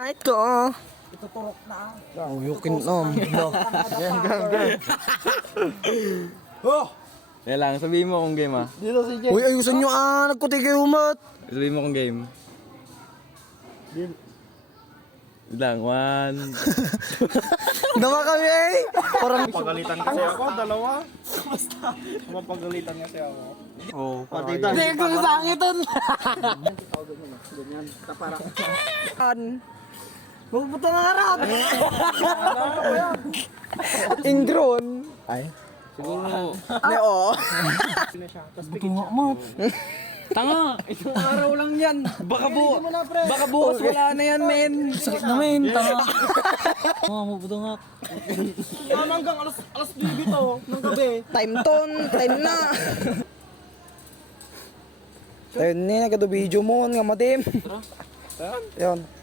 Ito. Ituturok na. Oh, yukin na. Oh! Yan lang, sabihin mo kung game Dito si Jay. Uy, ayusan nyo nagkuti kayo umat. Sabihin mo kung game. Yan lang, 1. Dama kami eh. Parang Pagalitan kasi ako, dalawa. Basta, mapagalitan kasi ako. Oo, patita. hindi ko sakitan. Ganyan, taparang. Mapupunta na harap. Ingron. Ay. Siguro, Oo. tanga! Isang araw lang yan! Baka bukas wala na yan, men! Sakit na men. Tanga. Mapupunta nga. Hanggang alas 2 to, ng gabi. Time na. Time na, nagkado video mo, nga madim. Yan.